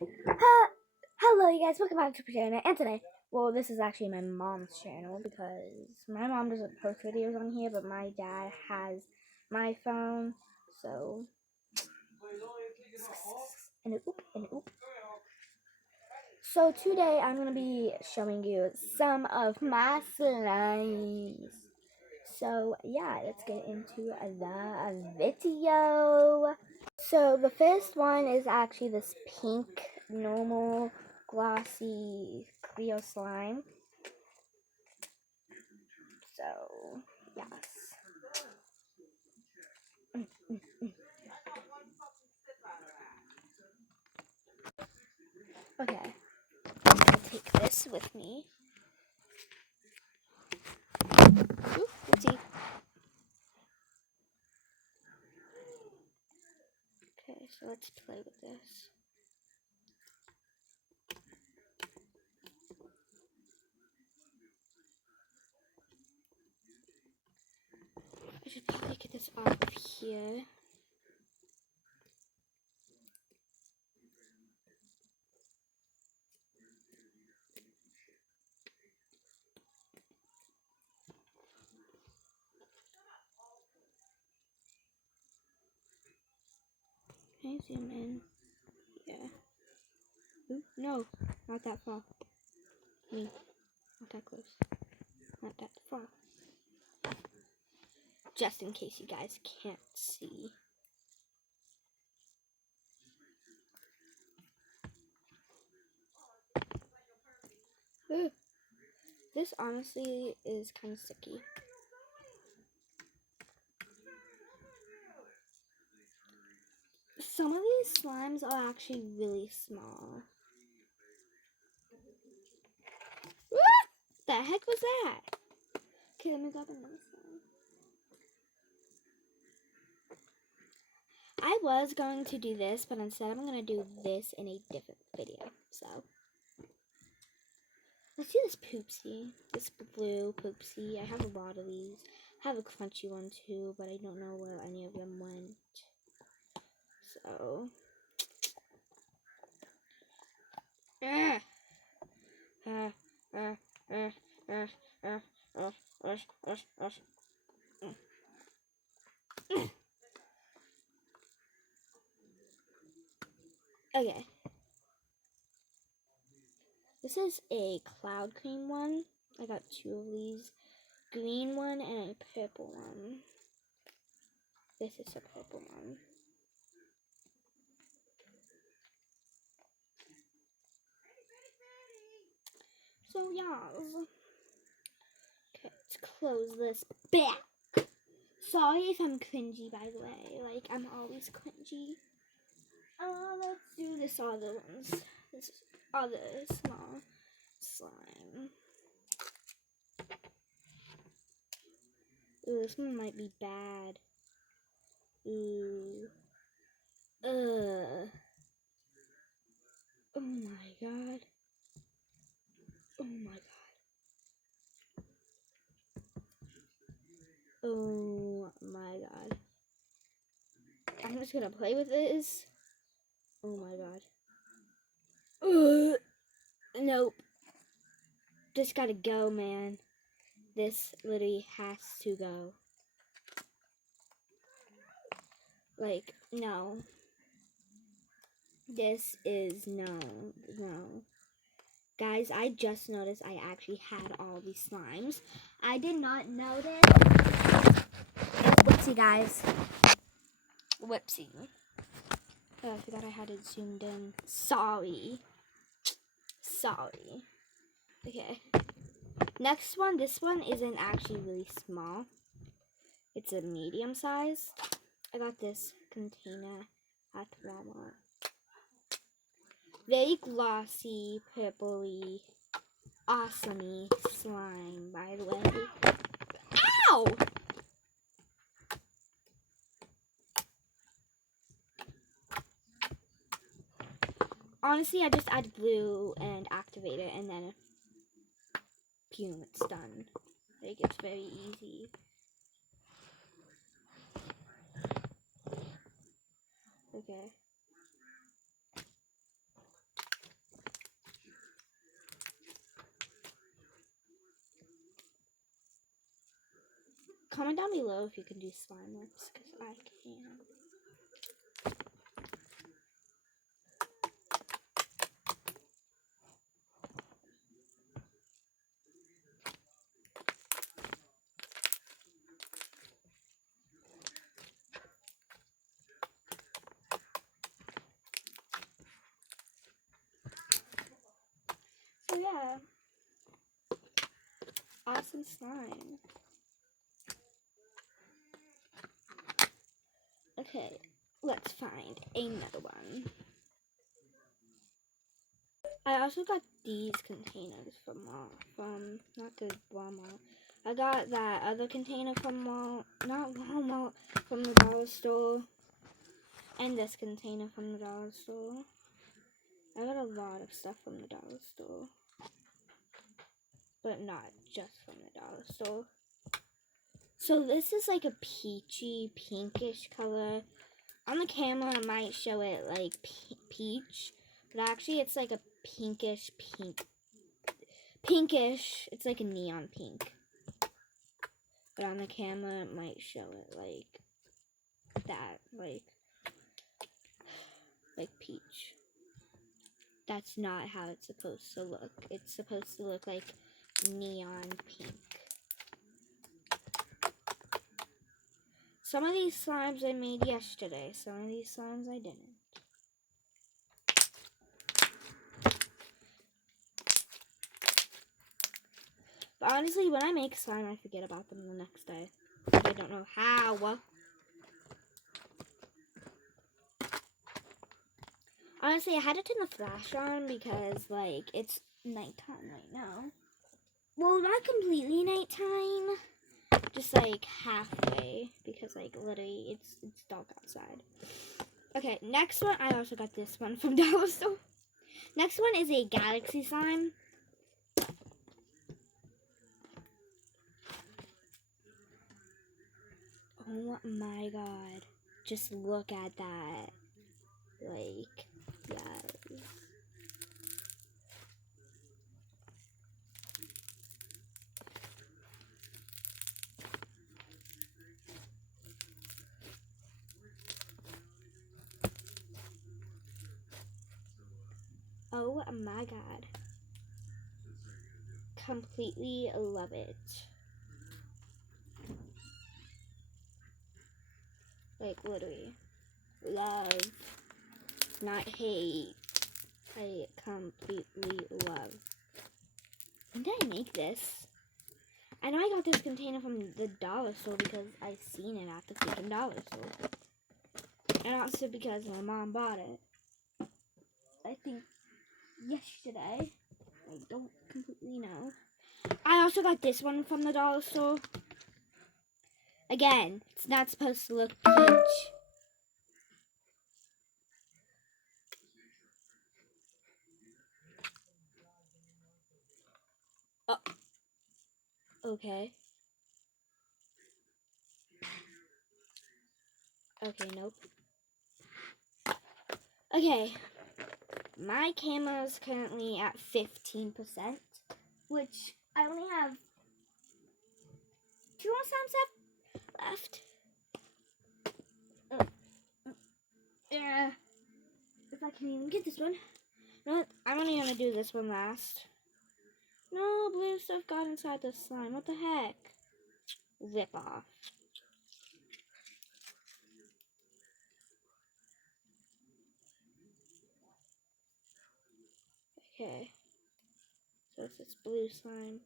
Hello, you guys. Welcome back to my channel. And today, well, this is actually my mom's channel because my mom doesn't post videos on here, but my dad has my phone. So, and oop, and oop. So today, I'm gonna be showing you some of my slimes. So yeah, let's get into the video. So the first one is actually this pink, normal, glossy, clear slime. So, yes. Okay, I'll take this with me. Ooh, oopsie. Okay, so let's play with this. I should probably get this off of here. Can I zoom in? Yeah. Ooh, no, not that far. Not that close. Not that far. Just in case you guys can't see. Ooh. This honestly is kind of sticky. Some of these slimes are actually really small. What the heck was that? Okay, let me grab another slime. I was going to do this, but instead I'm going to do this in a different video. So, let's do this poopsie. This blue poopsie. I have a lot of these. I have a crunchy one too, but I don't know where any of them went. So, ah, ah, ah, ah, ah, ah, ah, ah, ah. Okay. This is a cloud cream one. I got two of these. Green one and a purple one. This is a purple one. So yeah. Okay, let's close this back. Sorry if I'm cringy, by the way. Like, I'm always cringy. Let's do this other ones. This other small slime. Ooh, this one might be bad. Ooh. Oh my god. Oh my god. Oh my god. I'm just gonna play with this. Oh my god. Nope. Just gotta go, man. This literally has to go. Like, no. This is no. Guys, I just noticed I actually had all these slimes. I did not notice. Whoopsie, guys. Whoopsie. Oh, I forgot I had it zoomed in. Sorry. Okay. Next one, this one isn't actually really small. It's a medium size. I got this container at Walmart. Very glossy, purpley, awesome slime, by the way. Ow! Honestly, I just add glue and activate it, and then boom, it's done. Like, it's very easy. Okay. comment down below if you can do slime lips, because I can. So yeah, awesome slime. Okay, let's find another one. I also got these containers from not the Walmart. I got that other container from not Walmart, from the dollar store. And this container from the dollar store. I got a lot of stuff from the dollar store. But not just from the dollar store. So this is like a peachy, pinkish color. On the camera, I might show it like peach. But actually, it's like a pinkish. It's like a neon pink. But on the camera, it might show it like that. Like peach. That's not how it's supposed to look. It's supposed to look like neon pink. Some of these slimes I made yesterday. Some of these slimes I didn't. But honestly, when I make slime, I forget about them the next day. I don't know how. Honestly, I had to turn the flash on because, like, it's nighttime right now. Well, not completely nighttime. Just, like, halfway. Because, like, literally, it's dark outside. Okay, next one. I also got this one from Dollar Store. Next one is a galaxy slime. Oh my god. Just look at that. Like, yes. Oh my god. Completely love it. Like, literally. Love. Not hate. I completely love. When did I make this? I know I got this container from the dollar store because I seen it at the freaking dollar store. And also because my mom bought it. I think yesterday. I don't completely know. I also got this one from the dollar store. Again, it's not supposed to look peach. Oh. Okay. Okay, nope. Okay. My camera is currently at 15%, which I only have 2 more times left. Yeah. If I can even get this one. No, I'm only gonna do this one last. No, blue stuff got inside the slime. What the heck? Rip off. Okay. So it's this blue slime.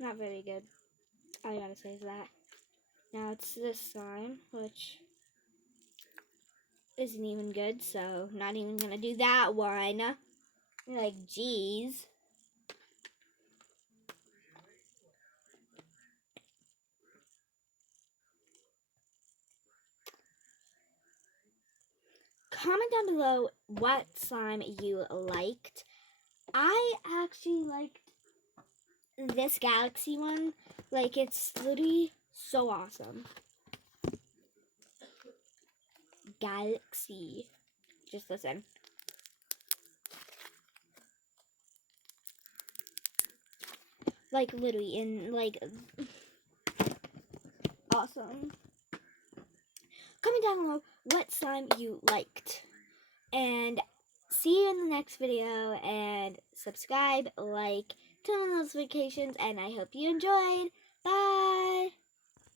Not very good. All I gotta say is that. Now it's this slime, which isn't even good, so not even gonna do that one. Like, geez. Comment down below what slime you liked. I actually liked this galaxy one. Like, it's literally so awesome. Galaxy. Just listen. Like, literally, and, like, awesome. Comment down below what slime you liked. And see you in the next video. And subscribe, like, turn on notifications. And I hope you enjoyed. Bye!